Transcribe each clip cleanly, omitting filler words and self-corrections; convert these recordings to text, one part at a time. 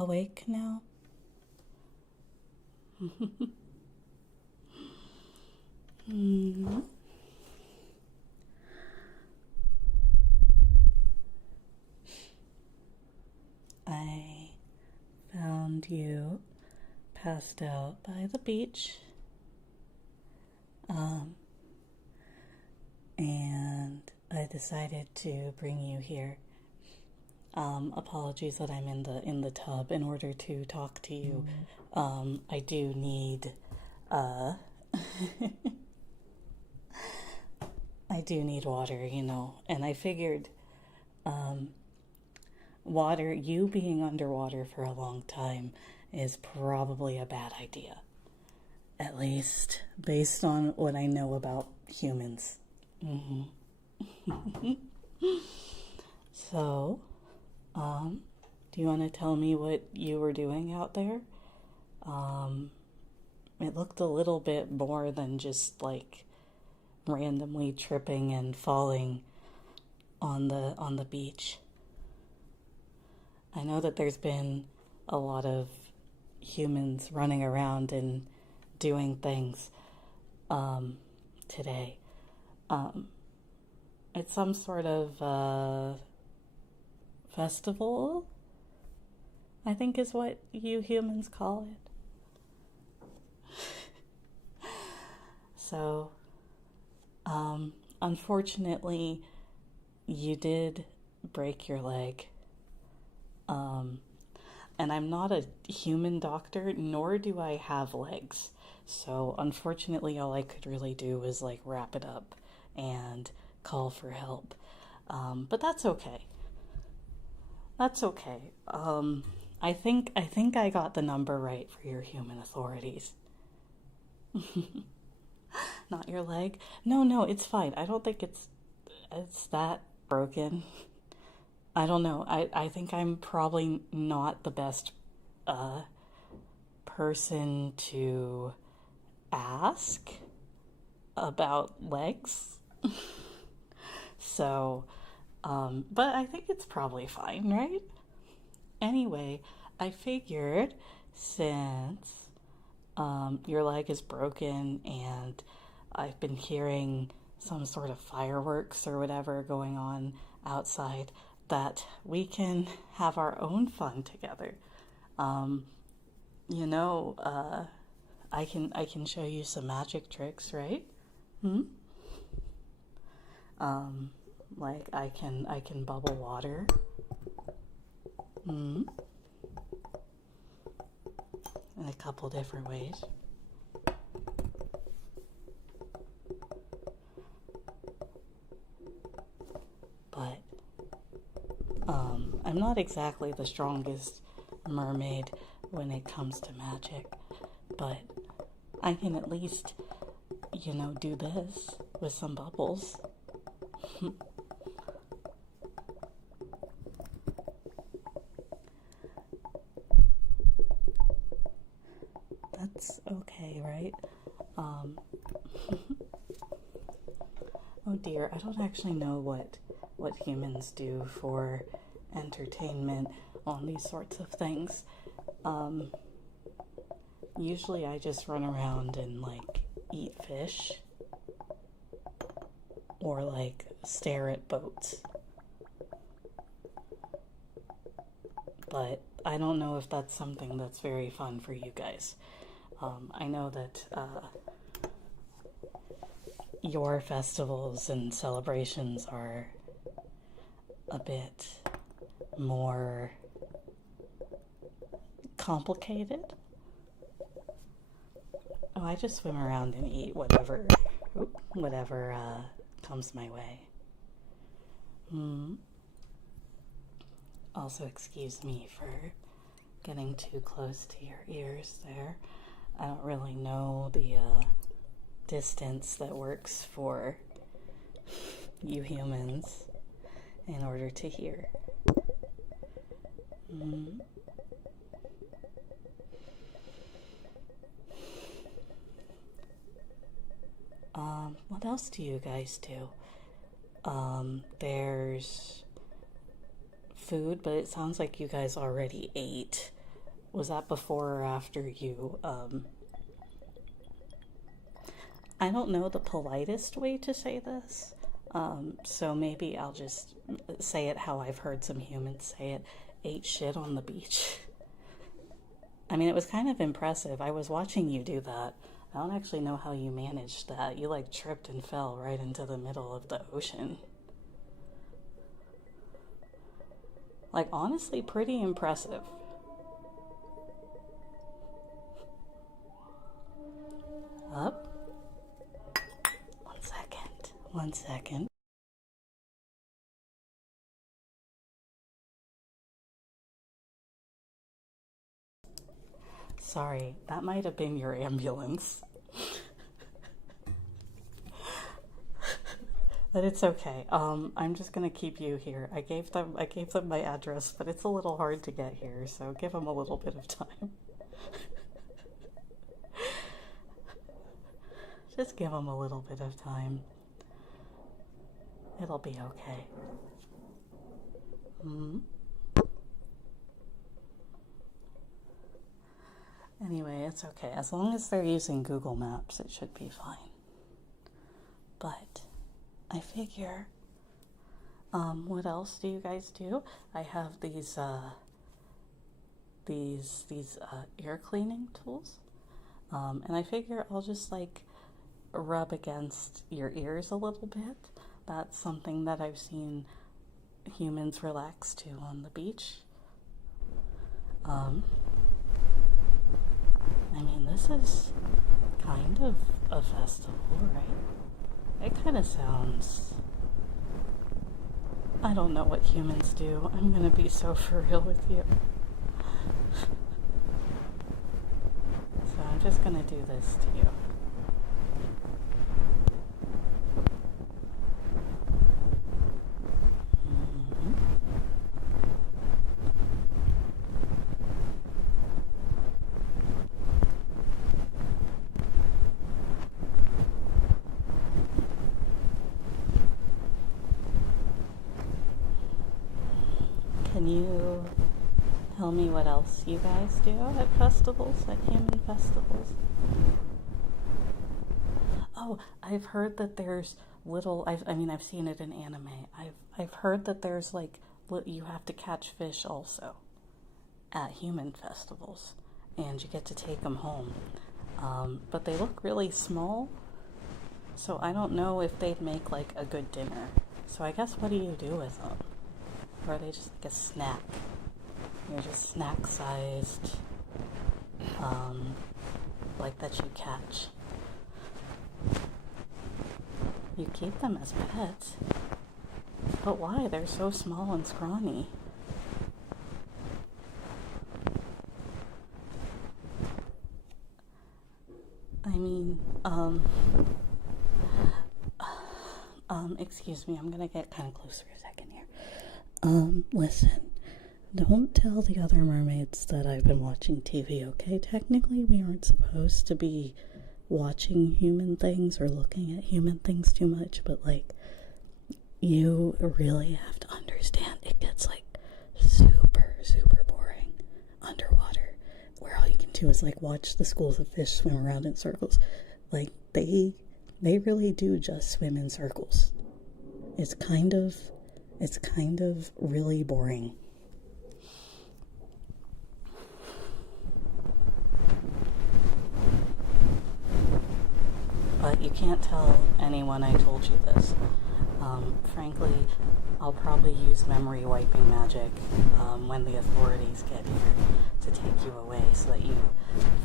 awake now? I found you passed out by the beach. And I decided to bring you here. Apologies that I'm in the tub in order to talk to you. I do need I do need water, you know, and I figured water, you being underwater for a long time is probably a bad idea. At least based on what I know about humans. So, do you want to tell me what you were doing out there? It looked a little bit more than just like randomly tripping and falling on the beach. I know that there's been a lot of humans running around and doing things today. It's some sort of festival, I think is what you humans call it. So, unfortunately, you did break your leg. And I'm not a human doctor, nor do I have legs. So, unfortunately, all I could really do was like wrap it up and call for help. But that's okay. That's okay. I think I got the number right for your human authorities. Not your leg? No, it's fine. I don't think it's that broken. I don't know. I think I'm probably not the best person to ask about legs. So, but I think it's probably fine, right? Anyway, I figured since your leg is broken and I've been hearing some sort of fireworks or whatever going on outside, that we can have our own fun together. You know, I can show you some magic tricks, right? Like I can bubble water. In a couple different ways. But I'm not exactly the strongest mermaid when it comes to magic, but I can at least, you know, do this with some bubbles. That's okay, right? Oh dear, I don't actually know what humans do for entertainment on these sorts of things. Usually I just run around and like eat fish or like stare at boats. But I don't know if that's something that's very fun for you guys. I know that your festivals and celebrations are a bit more complicated. Oh, I just swim around and eat whatever comes my way. Also, excuse me for getting too close to your ears there. I don't really know the distance that works for you humans in order to hear. What else do you guys do? There's food, but it sounds like you guys already ate. Was that before or after you, I don't know the politest way to say this, so maybe I'll just say it how I've heard some humans say it, ate shit on the beach. I mean, it was kind of impressive. I was watching you do that. I don't actually know how you managed that. You like tripped and fell right into the middle of the ocean. Like, honestly, pretty impressive. Up. 1 second. 1 second. Sorry, that might have been your ambulance. But it's okay. I'm just gonna keep you here. I gave them my address, but it's a little hard to get here, so give them a little bit of time. Just give them a little bit of time. It'll be okay. Anyway, it's okay. As long as they're using Google Maps, it should be fine. But I figure, what else do you guys do? I have these ear cleaning tools, and I figure I'll just like rub against your ears a little bit. That's something that I've seen humans relax to on the beach. I mean, this is kind of a festival, right? It kind of sounds... I don't know what humans do. I'm gonna be so for real with you. So I'm just gonna do this to you. Can you tell me what else you guys do at festivals, at human festivals? Oh, I've heard that there's little, I've seen it in anime. I've heard that there's like, you have to catch fish also at human festivals, and you get to take them home. But they look really small, so I don't know if they'd make like a good dinner. So I guess what do you do with them? Or are they just like a snack? You're just snack-sized, like that you catch. You keep them as pets. But why? They're so small and scrawny. I mean, excuse me, I'm gonna get kind of close for a second here. Listen, don't tell the other mermaids that I've been watching TV, okay? Technically, we aren't supposed to be watching human things or looking at human things too much, but, like, you really have to understand it gets, like, super, super boring underwater, where all you can do is, like, watch the schools of fish swim around in circles. Like, they really do just swim in circles. It's kind of really boring. But you can't tell anyone I told you this. Frankly, I'll probably use memory wiping magic when the authorities get here to take you away so that you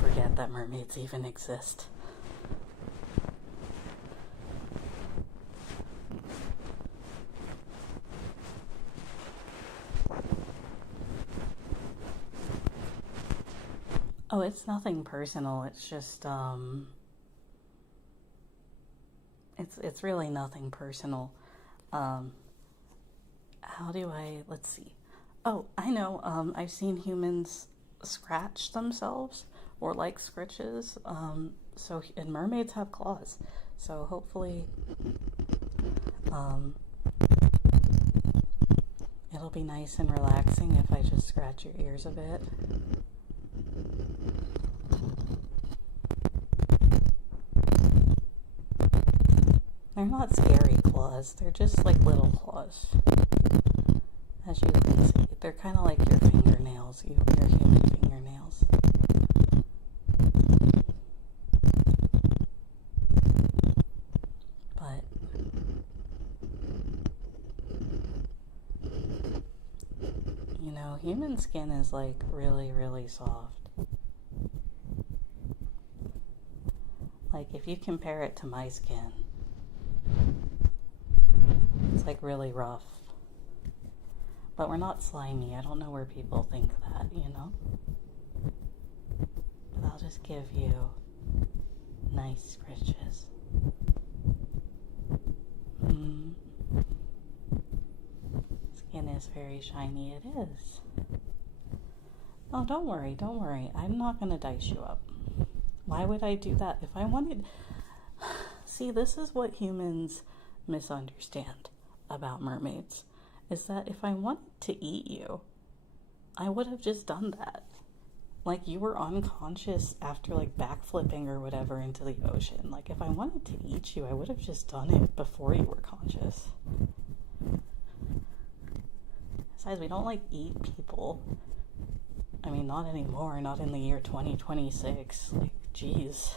forget that mermaids even exist. Oh, it's nothing personal. It's just, it's really nothing personal. How do let's see. Oh, I know, I've seen humans scratch themselves or like scritches. And mermaids have claws. So hopefully, it'll be nice and relaxing if I just scratch your ears a bit. They're not scary claws, they're just like little claws. As you can see, they're kind of like your fingernails, your human fingernails. But you know, human skin is like really, really soft. Like if you compare it to my skin, it's like really rough. But we're not slimy. I don't know where people think that, you know? But I'll just give you nice scratches. Skin is very shiny. It is. Oh, don't worry, don't worry. I'm not going to dice you up. Why would I do that? If I wanted... See, this is what humans misunderstand about mermaids. Is that if I wanted to eat you, I would have just done that. Like, you were unconscious after, like, backflipping or whatever into the ocean. Like, if I wanted to eat you, I would have just done it before you were conscious. Besides, we don't, like, eat people. I mean, not anymore. Not in the year 2026. Like, jeez.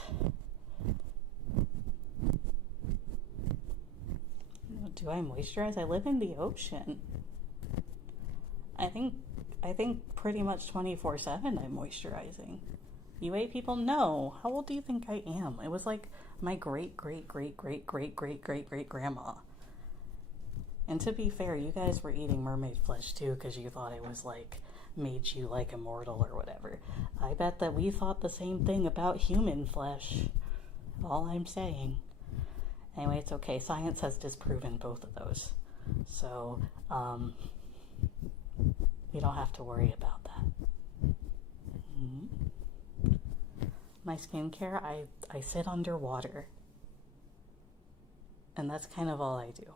Do I moisturize? I live in the ocean. I think pretty much 24/7 I'm moisturizing. UA people, no. How old do you think I am? It was like my great grandma. And to be fair, you guys were eating mermaid flesh too because you thought it was like made you like immortal or whatever. I bet that we thought the same thing about human flesh. All I'm saying. Anyway, it's okay. Science has disproven both of those. So, we don't have to worry about that. My skincare, I sit underwater. And that's kind of all I do.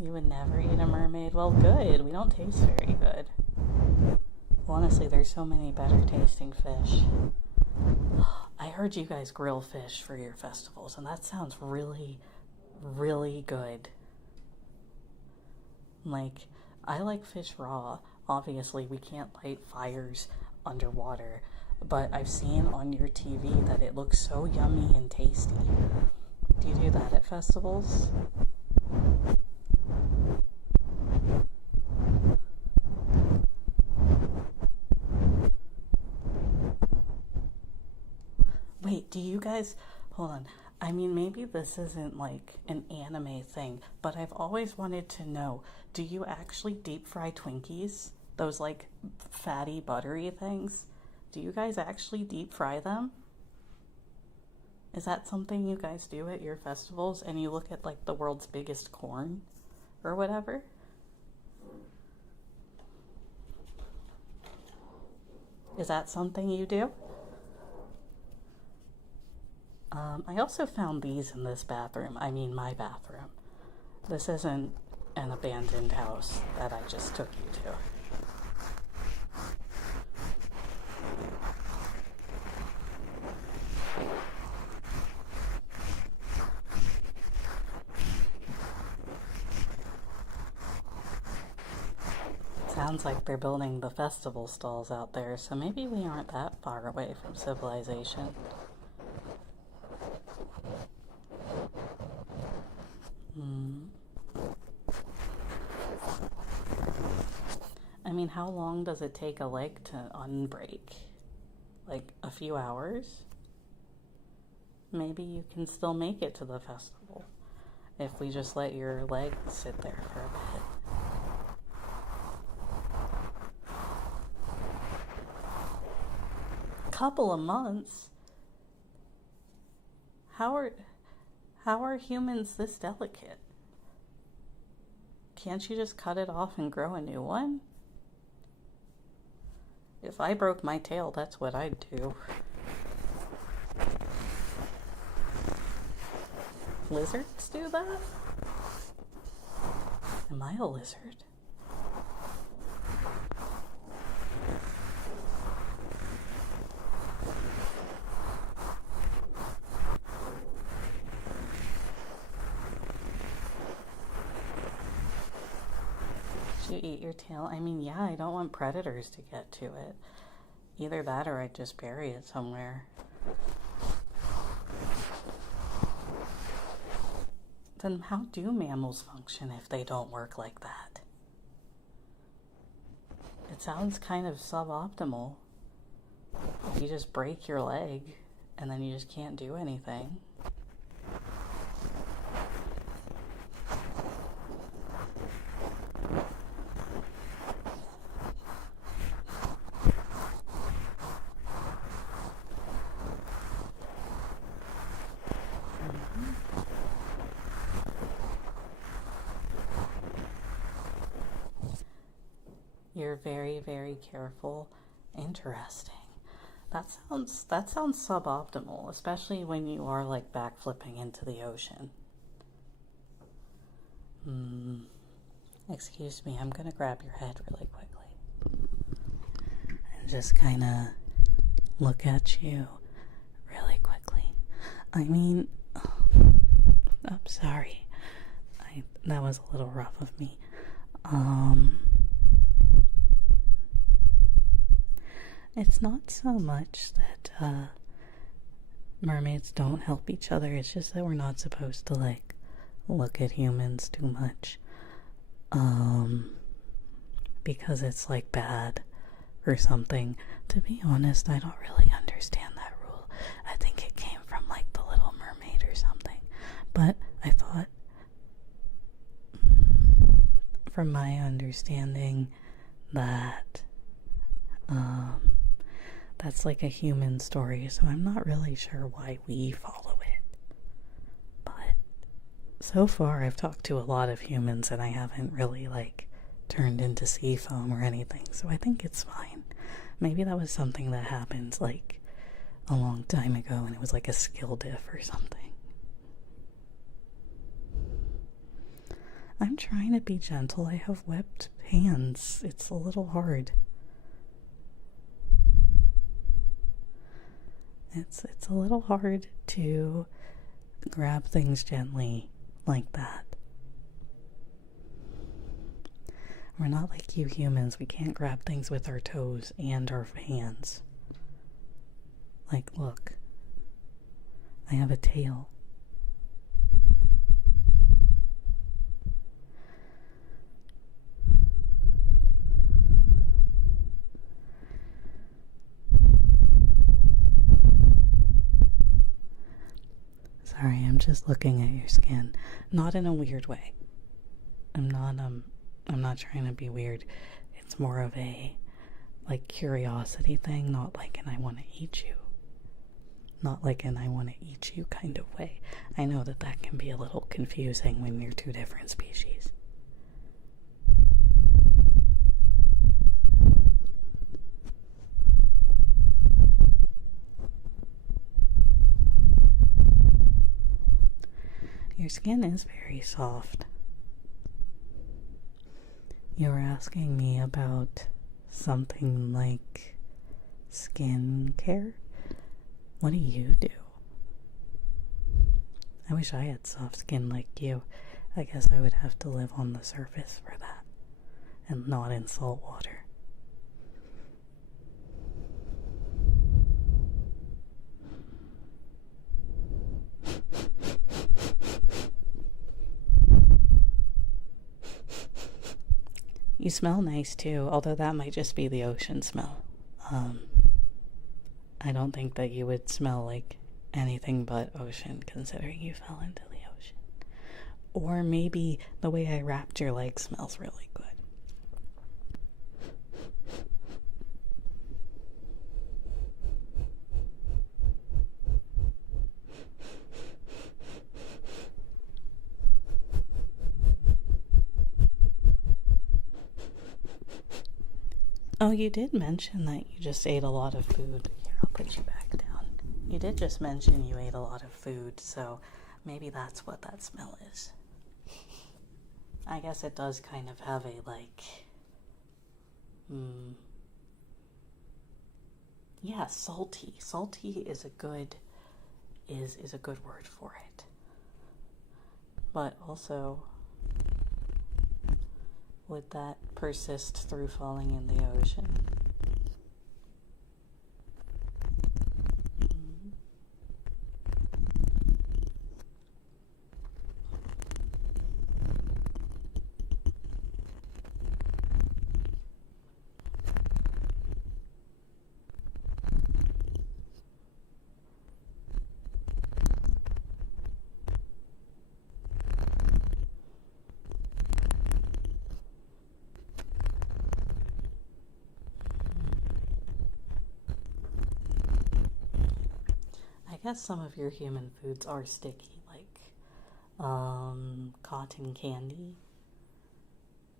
You would never eat a mermaid? Well, good. We don't taste very good. Honestly, there's so many better tasting fish. I heard you guys grill fish for your festivals, and that sounds really, really good. Like, I like fish raw. Obviously, we can't light fires underwater, but I've seen on your TV that it looks so yummy and tasty. Do you do that at festivals? Wait, do you guys... Hold on. I mean, maybe this isn't like an anime thing, but I've always wanted to know, do you actually deep fry Twinkies? Those like fatty, buttery things? Do you guys actually deep fry them? Is that something you guys do at your festivals and you look at like the world's biggest corn or whatever? Is that something you do? I also found these in this bathroom. I mean, my bathroom. This isn't an abandoned house that I just took you to. Sounds like they're building the festival stalls out there, so maybe we aren't that far away from civilization. I mean, how long does it take a leg to unbreak? Like a few hours? Maybe you can still make it to the festival if we just let your leg sit there for a bit. Couple of months? How are humans this delicate? Can't you just cut it off and grow a new one? If I broke my tail, that's what I'd do. Lizards do that? Am I a lizard? you eat your tail? I mean, yeah, I don't want predators to get to it. Either that or I'd just bury it somewhere. Then how do mammals function if they don't work like that? It sounds kind of suboptimal. You just break your leg and then you just can't do anything. You're very, very careful. Interesting. That sounds suboptimal, especially when you are like backflipping into the ocean. Excuse me, I'm gonna grab your head really quickly and just kind of look at you really quickly. I mean, I'm sorry. That was a little rough of me. It's not so much that mermaids don't help each other. It's just that we're not supposed to like look at humans too much, because it's like bad or something. To be honest, I don't really understand that rule. I think it came from like the Little Mermaid or something. But I thought, from my understanding, that that's like a human story, so I'm not really sure why we follow it. But so far I've talked to a lot of humans and I haven't really like turned into sea foam or anything, so I think it's fine. Maybe that was something that happened like a long time ago and it was like a skill diff or something. I'm trying to be gentle. I have webbed hands. It's a little hard. It's a little hard to grab things gently like that. We're not like you humans. We can't grab things with our toes and our hands. Like, look. I have a tail. Sorry, I'm just looking at your skin. Not in a weird way. I'm not trying to be weird. It's more of a like curiosity thing, not like an I want to eat you. Not like an I want to eat you kind of way. I know that can be a little confusing when you're two different species. Your skin is very soft. You were asking me about something like skin care? What do you do? I wish I had soft skin like you. I guess I would have to live on the surface for that, and not in salt water. You smell nice too, although that might just be the ocean smell. I don't think that you would smell like anything but ocean, considering you fell into the ocean. Or maybe the way I wrapped your leg smells really good. Oh, you did mention that you just ate a lot of food. Here, I'll put you back down. You did just mention you ate a lot of food, so maybe that's what that smell is. I guess it does kind of have a, like, yeah, salty. Salty is a good, is a good word for it. But also, Would that persist through falling in the ocean? I guess some of your human foods are sticky, like cotton candy.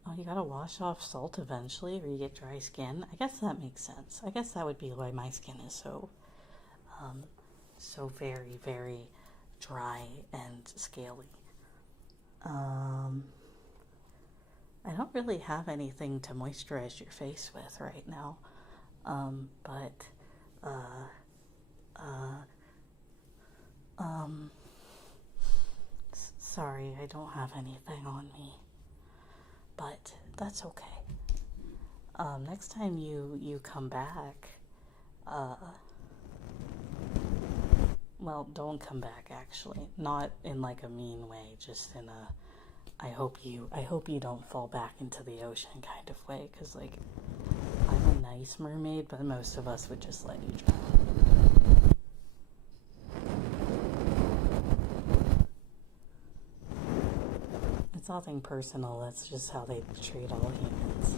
Oh, you gotta wash off salt eventually, or you get dry skin. I guess that makes sense. I guess that would be why my skin is so very, very dry and scaly. I don't really have anything to moisturize your face with right now, but sorry, I don't have anything on me, but that's okay. Next time you come back, well, don't come back actually. Not in like a mean way, just in a I hope you don't fall back into the ocean kind of way, because like I'm a nice mermaid, but most of us would just let you drown. It's nothing personal, that's just how they treat all humans.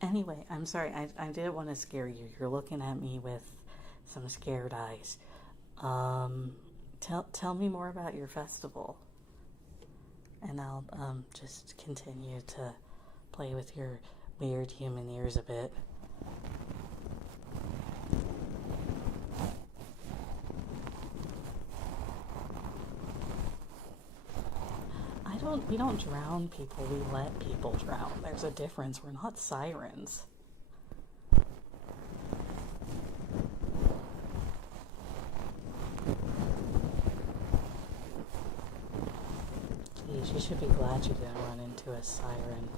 Anyway, I'm sorry, I didn't want to scare you. You're looking at me with some scared eyes. Tell me more about your festival, and I'll just continue to play with your weird human ears a bit. We don't drown people, we let people drown. There's a difference. We're not sirens. Geez, you should be glad you didn't run into a siren.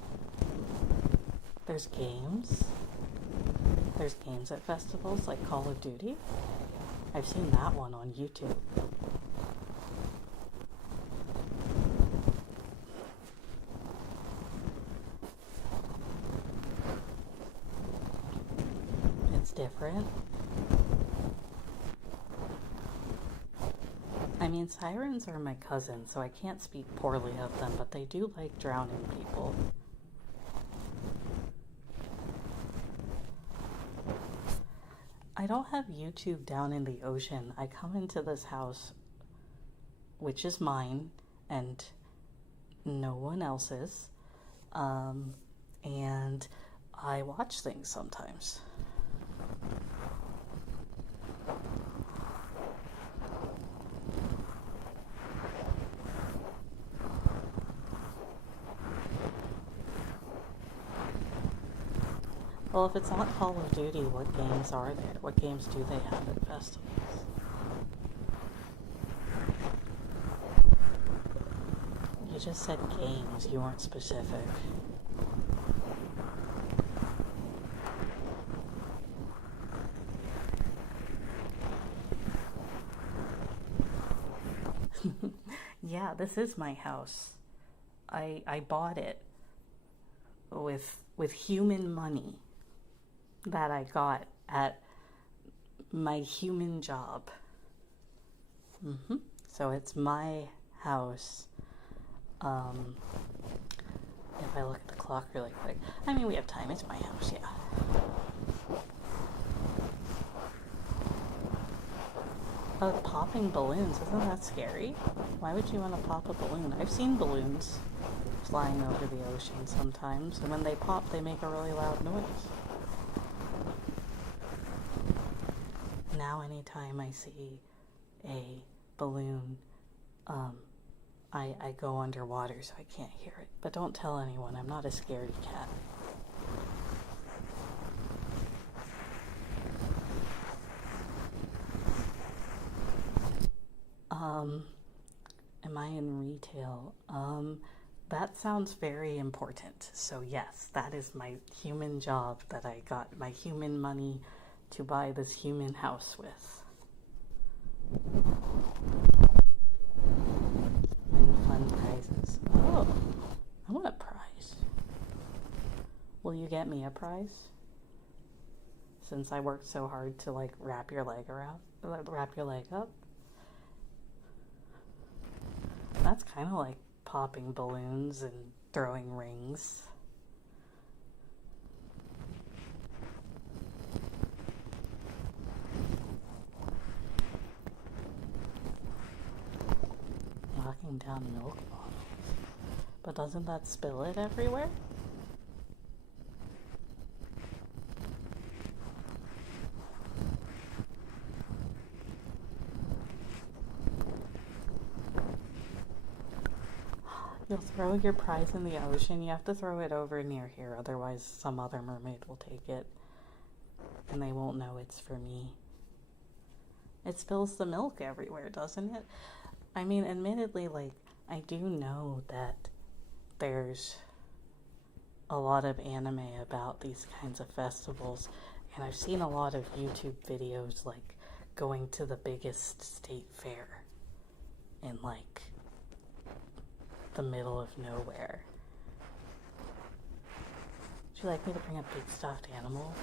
There's games. There's games at festivals like Call of Duty. I've seen that one on YouTube. Different. I mean, sirens are my cousins, so I can't speak poorly of them, but they do like drowning people. I don't have YouTube down in the ocean. I come into this house, which is mine, and no one else's, and I watch things sometimes. Well, if it's not Call of Duty, what games are there? What games do they have at festivals? You just said games, you weren't specific. Yeah, this is my house. I bought it with human money that I got at my human job. So it's my house. If I look at the clock really quick, I mean, we have time. It's my house, yeah. Oh, popping balloons. Isn't that scary? Why would you want to pop a balloon? I've seen balloons flying over the ocean sometimes, and when they pop, they make a really loud noise. Now, anytime I see a balloon, I go underwater so I can't hear it. But don't tell anyone. I'm not a scaredy cat. Am I in retail? That sounds very important. So yes, that is my human job that I got my human money to buy this human house with. Win fun prizes. Oh, I want a prize. Will you get me a prize? Since I worked so hard to like wrap your leg up. That's kind of like popping balloons and throwing rings. Knocking down milk bottles. But doesn't that spill it everywhere? You'll throw your prize in the ocean. You have to throw it over near here, otherwise some other mermaid will take it. And they won't know it's for me. It spills the milk everywhere, doesn't it? I mean, admittedly, like, I do know that there's a lot of anime about these kinds of festivals, and I've seen a lot of YouTube videos, like, going to the biggest state fair in, like, the middle of nowhere. Would you like me to bring a big stuffed animal?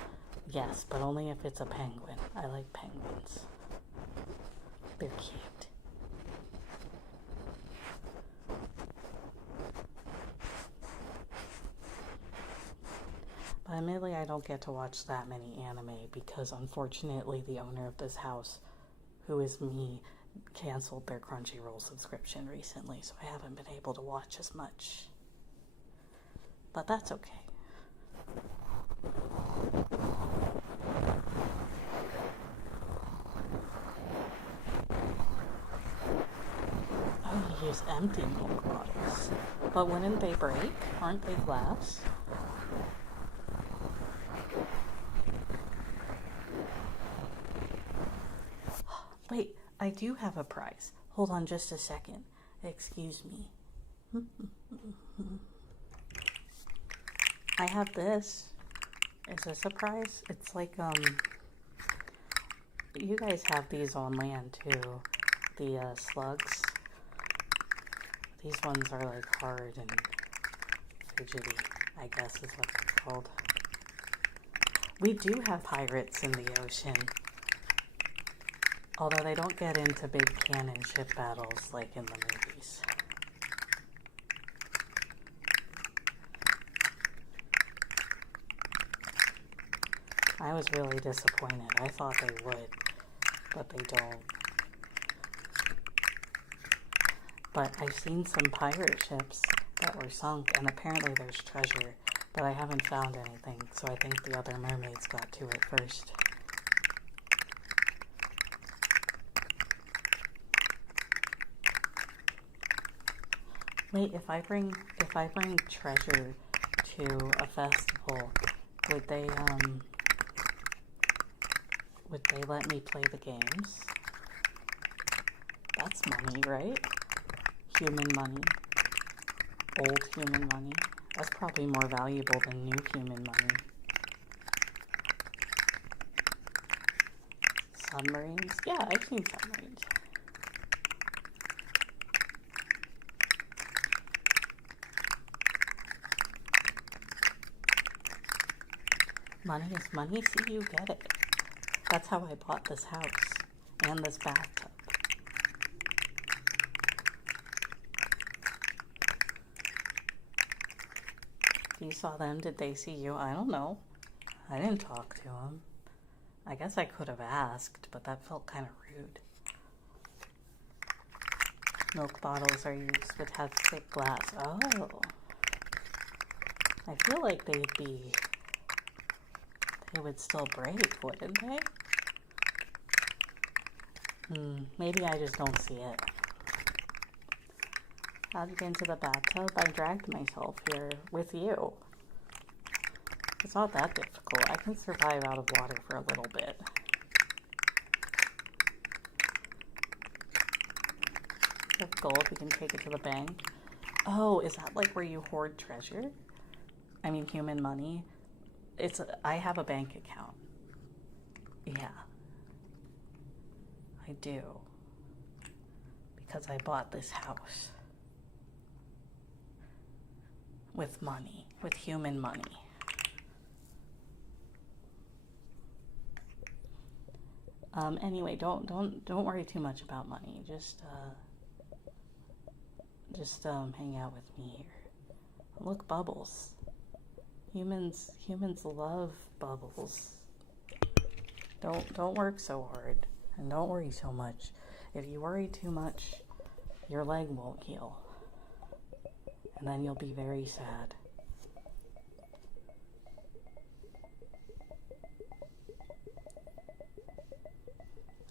Yes, but only if it's a penguin. I like penguins. They're cute. But admittedly, I don't get to watch that many anime because unfortunately the owner of this house, who is me, canceled their Crunchyroll subscription recently, so I haven't been able to watch as much. But that's okay. Oh, you use empty milk bottles. But wouldn't they break? Aren't they glass? Wait, I do have a prize. Hold on just a second. Excuse me. I have this. Is this a prize? It's like, you guys have these on land too. The slugs. These ones are like hard and fidgety, I guess is what they're called. We do have pirates in the ocean. Although they don't get into big cannon ship battles like in the movies. I was really disappointed. I thought they would, but they don't. But I've seen some pirate ships that were sunk, and apparently there's treasure, but I haven't found anything, so I think the other mermaids got to it first. Wait, if I bring treasure to a festival, would they let me play the games? That's money, right? Human money. Old human money. That's probably more valuable than new human money. Submarines? Yeah, I've seen submarines. Money is money, see, you get it. That's how I bought this house and this bathtub. You saw them, did they see you? I don't know. I didn't talk to them. I guess I could have asked, but that felt kind of rude. Milk bottles are used which have thick glass. Oh. I feel like they would still break, wouldn't they? Maybe I just don't see it. How'd you get into the bathtub? I dragged myself here with you. It's not that difficult. I can survive out of water for a little bit. You have gold, we can take it to the bank. Oh, is that like where you hoard treasure? I mean, human money. I have a bank account. Yeah. I do. Because I bought this house. With money. With human money. Anyway, don't worry too much about money. Just hang out with me here. Look, bubbles. Humans love bubbles. Don't work so hard, and don't worry so much. If you worry too much, your leg won't heal, and then you'll be very sad.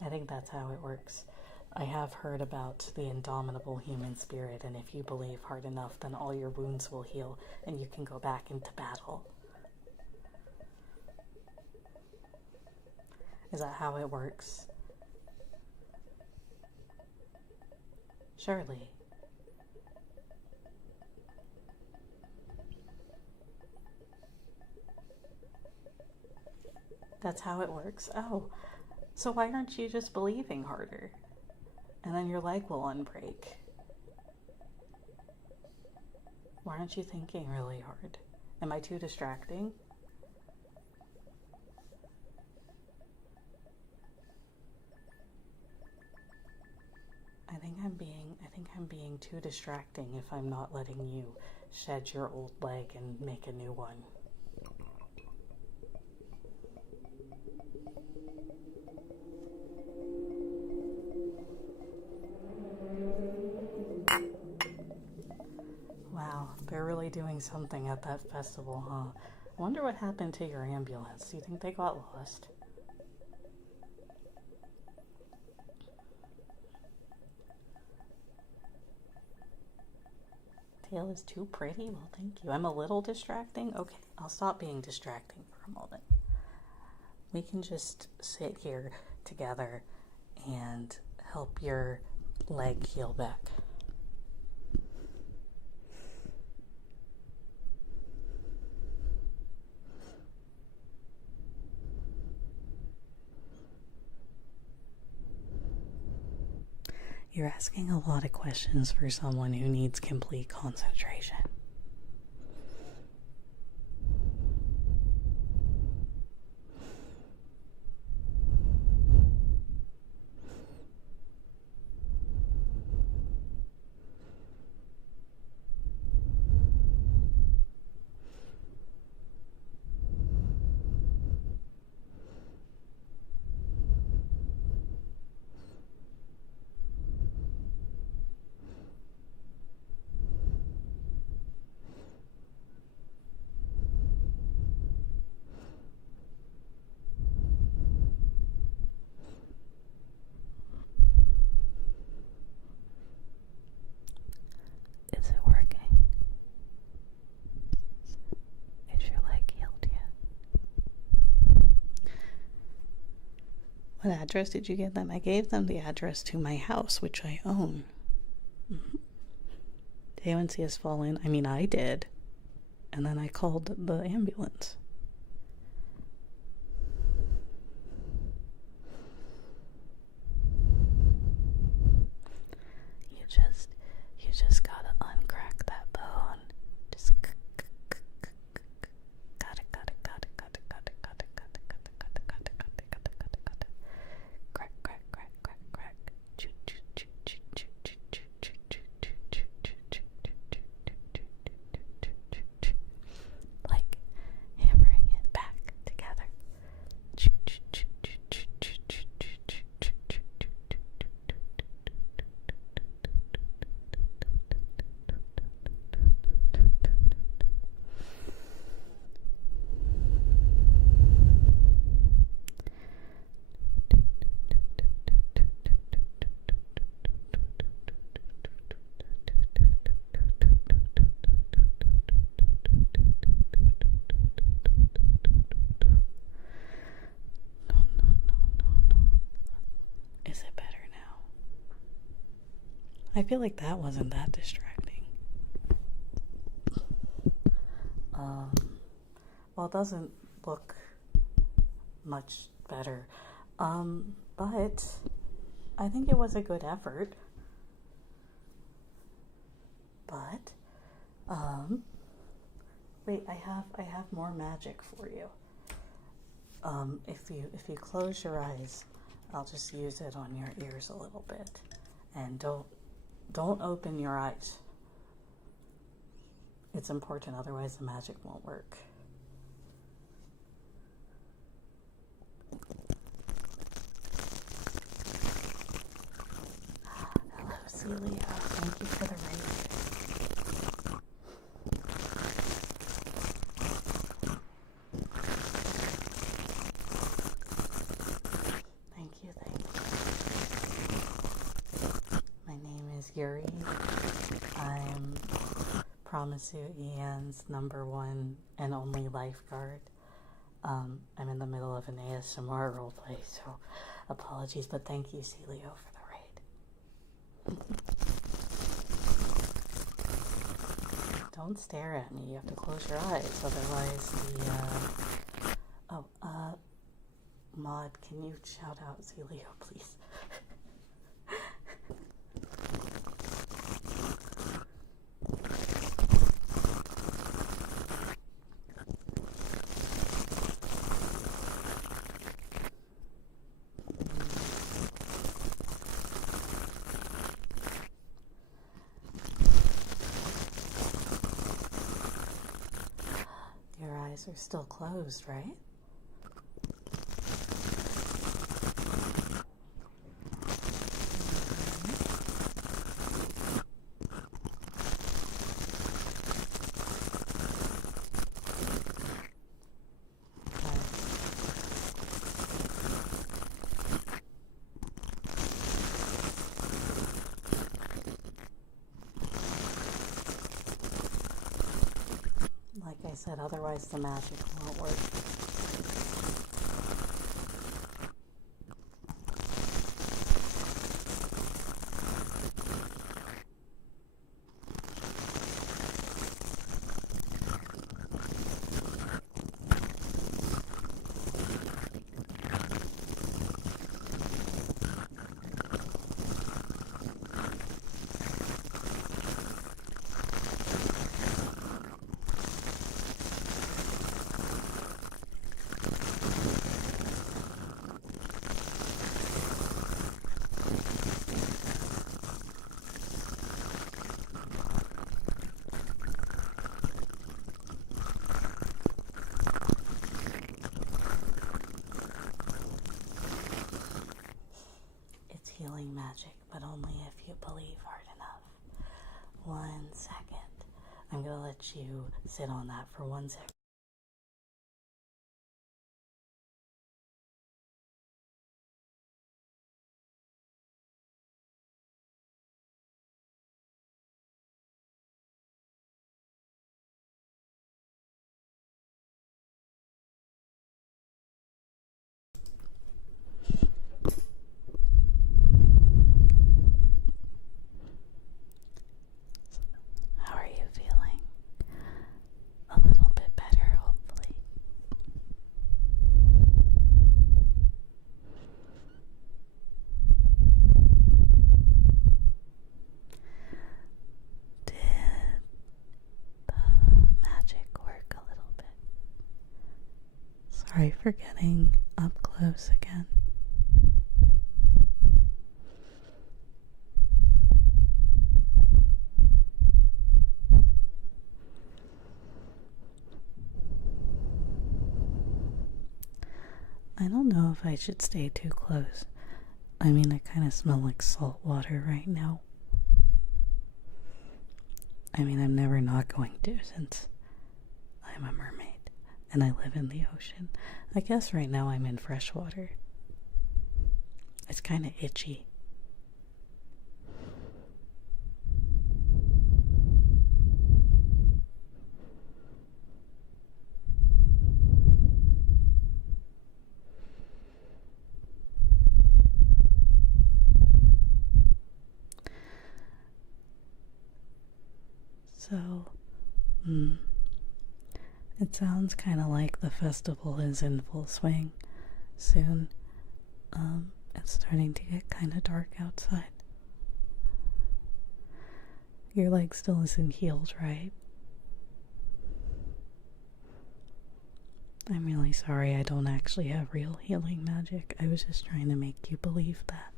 I think that's how it works. I have heard about the indomitable human spirit, and if you believe hard enough, then all your wounds will heal, and you can go back into battle. Is that how it works? Surely. That's how it works? Oh, so why aren't you just believing harder? And then your leg will unbreak. Why aren't you thinking really hard? Am I too distracting? I think I'm being too distracting if I'm not letting you shed your old leg and make a new one. Wow, they're really doing something at that festival, huh? I wonder what happened to your ambulance. Do you think they got lost? Tail is too pretty? Well, thank you. I'm a little distracting? Okay, I'll stop being distracting for a moment. We can just sit here together and help your leg heal back. You're asking a lot of questions for someone who needs complete concentration. Is it working? Is your leg healed yet? What address did you give them? I gave them the address to my house, which I own. Mm-hmm. Did anyone see us fall in? I mean, I did. And then I called the ambulance. You just gotta uncrack that bone. Just got it. Crack. Like hammer. I feel like that wasn't that distracting. Well, it doesn't look much better. But I think it was a good effort. But, wait, I have more magic for you. If you close your eyes, I'll just use it on your ears a little bit. And don't open your eyes. It's important, otherwise the magic won't work. Hello, Celia. Thank you for the raid. Thank you. My name is Yuri. I'm Promisu EN's #1 and only lifeguard. I'm in the middle of an ASMR roleplay, so apologies, but thank you, Celio, for the raid. Don't stare at me. You have to close your eyes, otherwise Maud, can you shout out Celio, please? Your eyes are still closed, right? Like I said, otherwise the magic won't work. Healing magic, but only if you believe hard enough. 1 second. I'm gonna let you sit on that for 1 second. How are you feeling? A little bit better, hopefully. Did the magic work a little bit? Sorry for getting up close again. I don't know if I should stay too close. I mean, I kind of smell like salt water right now. I mean, I'm never not going to, since I'm a mermaid and I live in the ocean. I guess right now I'm in fresh water. It's kind of itchy. It sounds kind of like the festival is in full swing soon. It's starting to get kind of dark outside. Your leg still isn't healed, right? I'm really sorry I don't actually have real healing magic. I was just trying to make you believe that.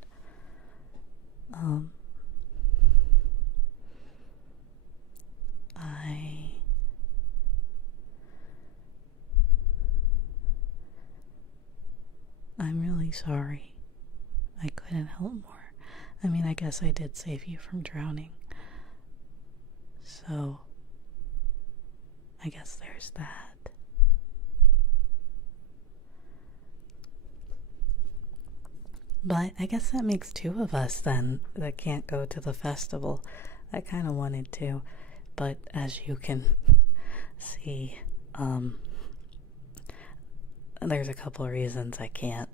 I'm really sorry. I couldn't help more. I mean, I guess I did save you from drowning. So, I guess there's that. But I guess that makes two of us then that can't go to the festival. I kind of wanted to, but as you can see, there's a couple of reasons I can't.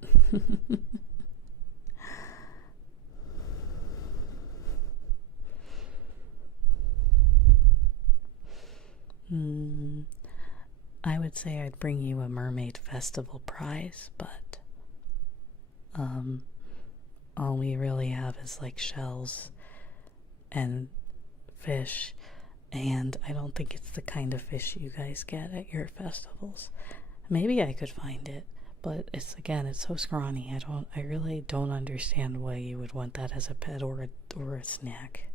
I would say I'd bring you a Mermaid Festival prize, but all we really have is like shells and fish, and I don't think it's the kind of fish you guys get at your festivals. Maybe I could find it, but it's so scrawny. I really don't understand why you would want that as a pet or a snack.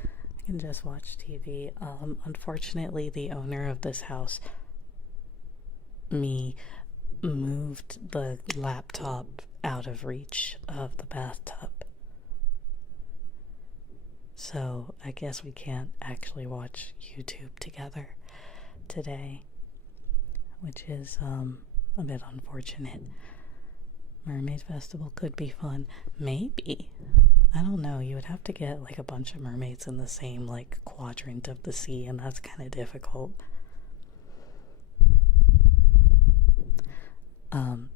I can just watch TV. Unfortunately, the owner of this house, moved the laptop out of reach of the bathtub. So I guess we can't actually watch YouTube together today, which is a bit unfortunate. Mermaid Festival could be fun. Maybe. I don't know. You would have to get like a bunch of mermaids in the same like quadrant of the sea, and that's kind of difficult.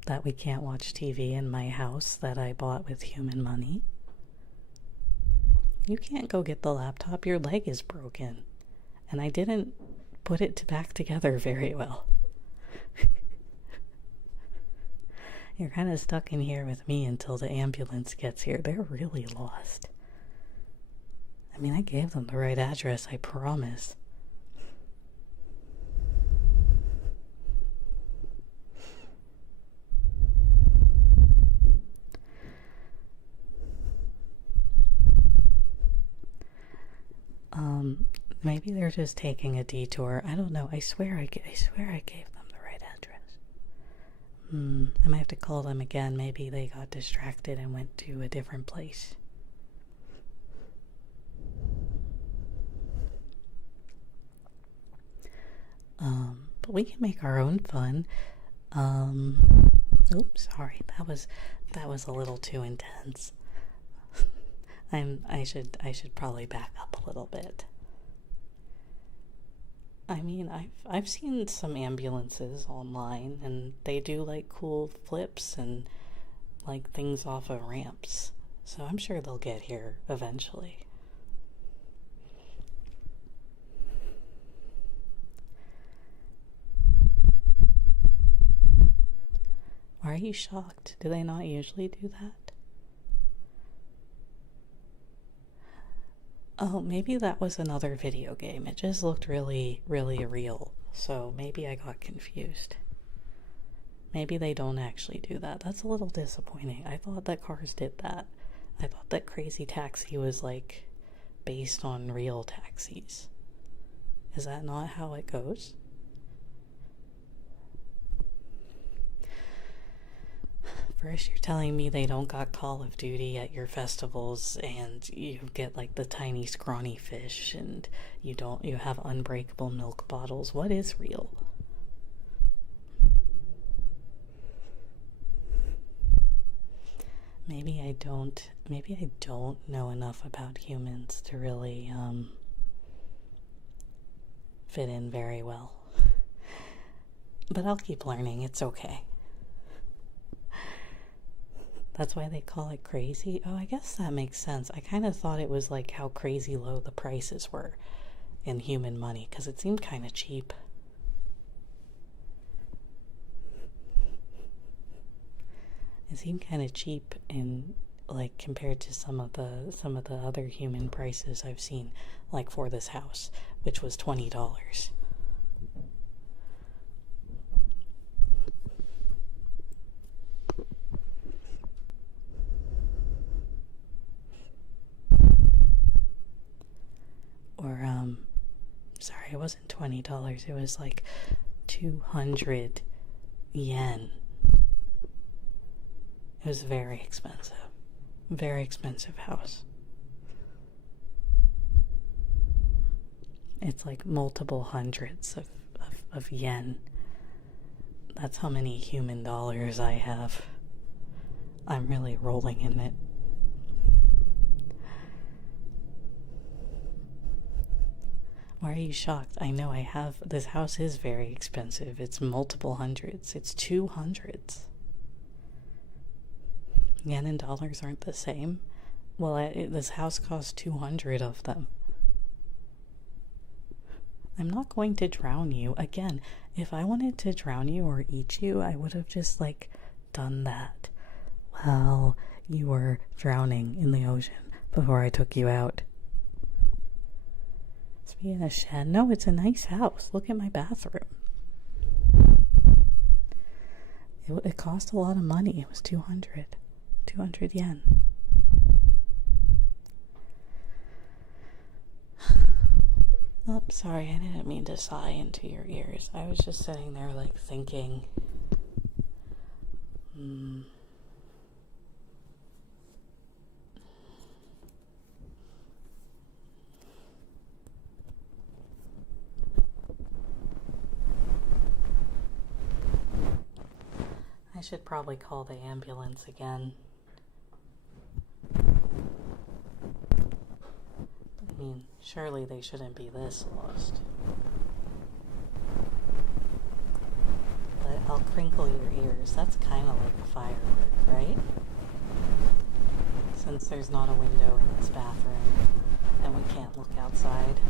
That we can't watch TV in my house that I bought with human money. You can't go get the laptop. Your leg is broken. And I didn't put it back together very well. You're kind of stuck in here with me until the ambulance gets here. They're really lost. I mean, I gave them the right address, I promise. Maybe they're just taking a detour. I don't know. I swear I gave them the right address. I might have to call them again. Maybe they got distracted and went to a different place. But we can make our own fun. Oops, sorry. That was a little too intense. I should probably back up a little bit. I mean, I've seen some ambulances online, and they do like cool flips and like things off of ramps. So I'm sure they'll get here eventually. Why are you shocked? Do they not usually do that? Oh, maybe that was another video game. It just looked really, really real. So maybe I got confused. Maybe they don't actually do that. That's a little disappointing. I thought that Cars did that. I thought that Crazy Taxi was like based on real taxis. Is that not how it goes? First, you're telling me they don't got Call of Duty at your festivals, and you get like the tiny scrawny fish, and you have unbreakable milk bottles. What is real? Maybe I don't know enough about humans to really fit in very well. But I'll keep learning. It's okay. That's why they call it crazy? Oh, I guess that makes sense. I kind of thought it was like how crazy low the prices were. in human money because it seemed kind of cheap. It seemed kind of cheap in like compared to some of the other human prices I've seen, like for this house, which was $20. Or sorry, it wasn't $20. It was like 200 yen. It was very expensive. Very expensive house. It's like multiple hundreds of yen. That's how many human dollars I have. I'm really rolling in it. Why are you shocked? I know I have. This house is very expensive. It's multiple hundreds. It's 200s. Yen and dollars aren't the same. Well, this house costs 200 of them. I'm not going to drown you. Again, if I wanted to drown you or eat you, I would have just, like, done that while you were drowning in the ocean before I took you out. It's being a shed. No, it's a nice house. Look at my bathroom. It cost a lot of money. It was 200 yen. Oh, sorry, I didn't mean to sigh into your ears. I was just sitting there, like, thinking. I should probably call the ambulance again. I mean, surely they shouldn't be this lost. But I'll crinkle your ears. That's kind of like a firework, right? Since there's not a window in this bathroom and we can't look outside.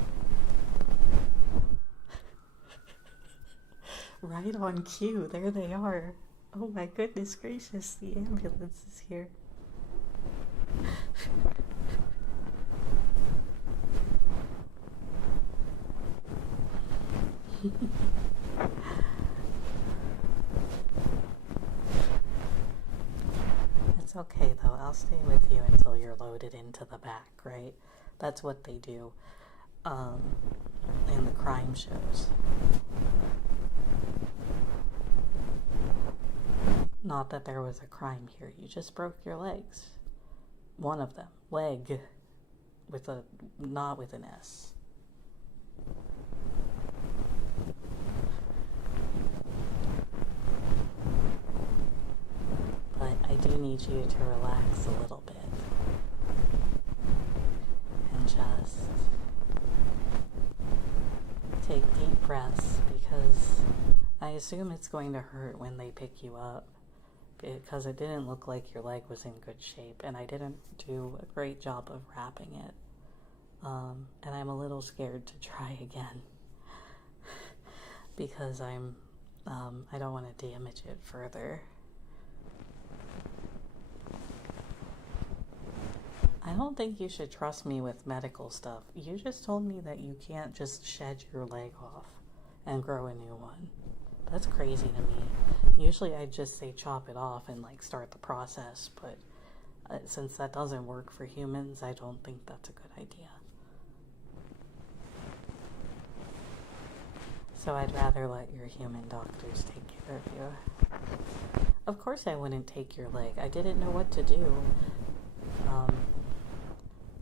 Right on cue. There they are. Oh my goodness gracious, the ambulance is here. It's okay though, I'll stay with you until you're loaded into the back, right? That's what they do in the crime shows. Not that there was a crime here, you just broke your legs. One of them, leg, not with an S. But I do need you to relax a little bit. And just take deep breaths, because I assume it's going to hurt when they pick you up, because it didn't look like your leg was in good shape, and I didn't do a great job of wrapping it. And I'm a little scared to try again because I don't want to damage it further. I don't think you should trust me with medical stuff. You just told me that you can't just shed your leg off and grow a new one. That's crazy to me. Usually I just say chop it off and like start the process, but since that doesn't work for humans, I don't think that's a good idea. So I'd rather let your human doctors take care of you. Of course I wouldn't take your leg. I didn't know what to do.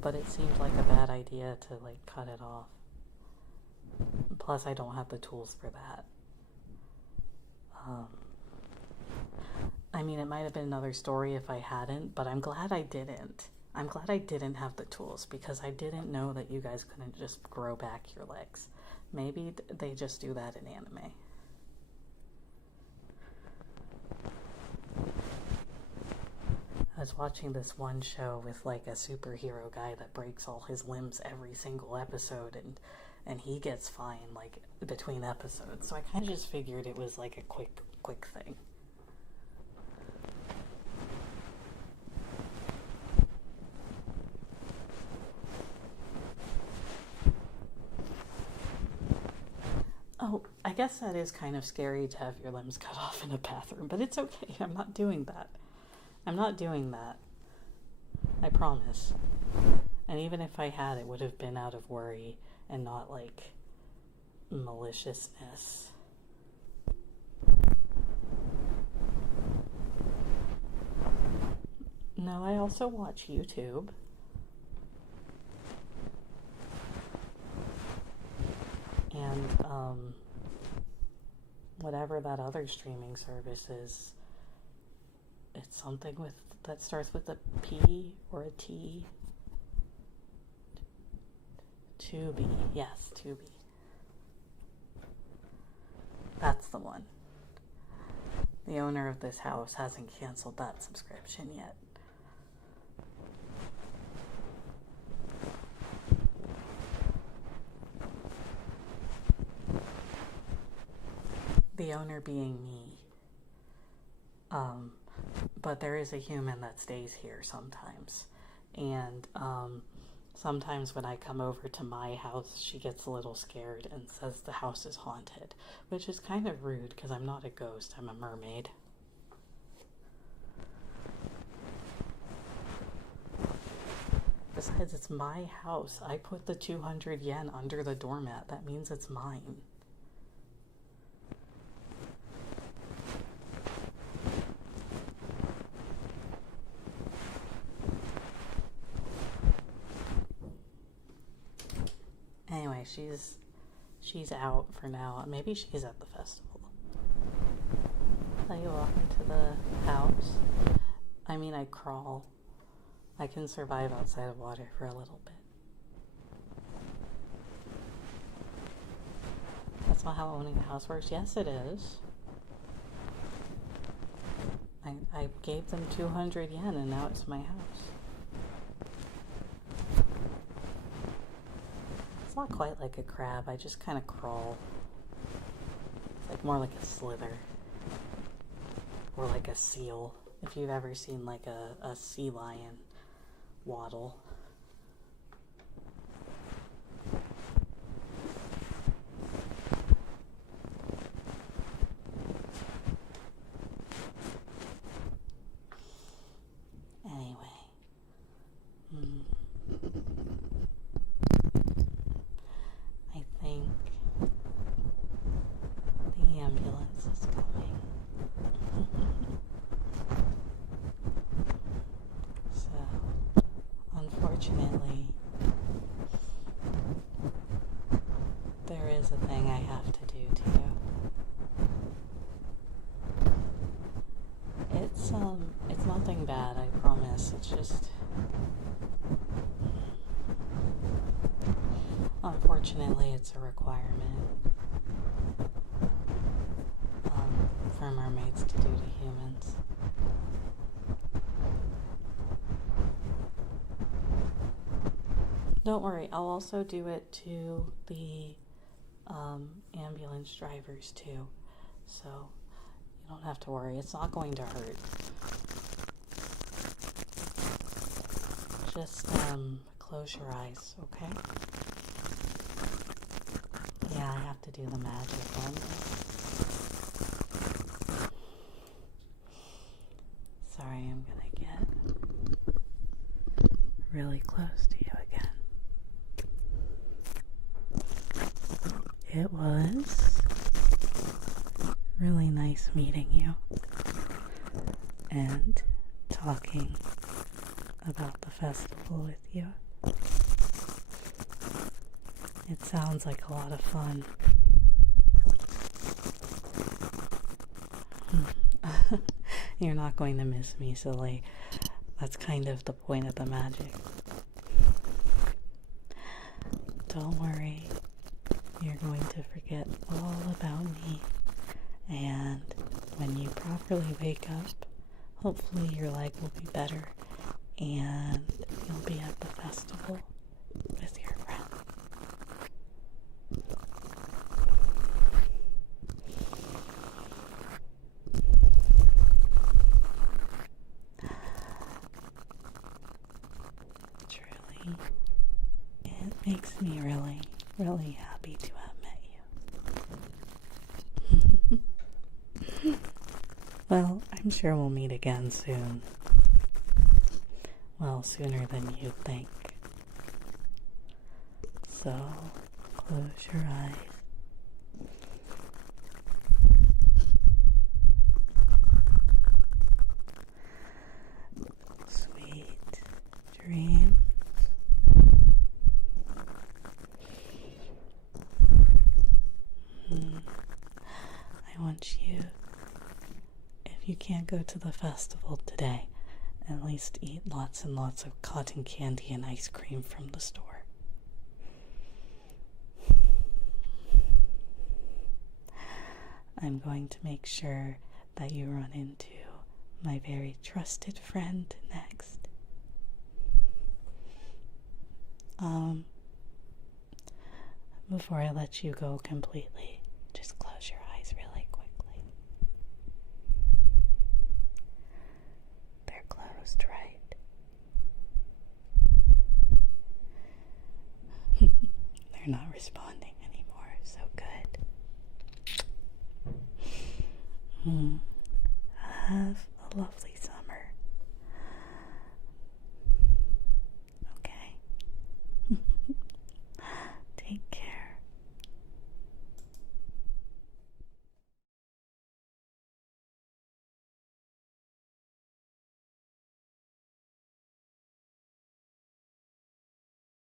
But it seemed like a bad idea to like cut it off. Plus I don't have the tools for that. I mean, it might have been another story if I hadn't, but I'm glad I didn't. I'm glad I didn't have the tools, because I didn't know that you guys couldn't just grow back your legs. Maybe they just do that in anime. I was watching this one show with like a superhero guy that breaks all his limbs every single episode, and he gets fine like between episodes. So I kind of just figured it was like a quick thing. Oh, I guess that is kind of scary to have your limbs cut off in a bathroom, but it's okay. I'm not doing that. I'm not doing that. I promise. And even if I had, it would have been out of worry and not like maliciousness. No, I also watch YouTube. And whatever that other streaming service is, it's something with that starts with a P or a T. Tubi, yes, Tubi. That's the one. The owner of this house hasn't canceled that subscription yet. The owner being me. But there is a human that stays here sometimes. And sometimes when I come over to my house, she gets a little scared and says the house is haunted, which is kind of rude because I'm not a ghost, I'm a mermaid. Besides, it's my house. I put the 200 yen under the doormat. That means it's mine. Anyway, she's out for now. Maybe she's at the festival. Let you walk into the house. I mean, I crawl. I can survive outside of water for a little bit. That's not how owning a house works. Yes, it is. I gave them 200 yen and now it's my house. It's not quite like a crab. I just kind of crawl. It's like more like a slither. Or like a seal. If you've ever seen like a sea lion waddle. Anyway. I think the ambulance is coming. So, unfortunately, there is a thing I have to do to you. It's nothing bad, I promise. It's just, unfortunately, it's a requirement for mermaids to do to humans. Don't worry, I'll also do it to the ambulance drivers too, so you don't have to worry. It's not going to hurt. Just close your eyes, okay? Yeah, I have to do the magic one. Sorry, I'm gonna get really close to you again. It was really nice meeting you and talking about the festival with you. It sounds like a lot of fun. You're not going to miss me, silly. That's kind of the point of the magic. Don't worry. You're going to forget all about me. And when you properly wake up, hopefully your leg will be better and you'll be at the festival with your friend. makes me really, really happy to have met you. Well, I'm sure we'll meet again soon. Well, sooner than you think. So, close your eyes. Sweet dreams. I want you, if you can't go to the festival today, at least eat lots and lots of cotton candy and ice cream from the store. I'm going to make sure that you run into my very trusted friend next. Before I let you go completely, just close your eyes really quickly. They're closed, right? They're not responding anymore, so good. Have a lovely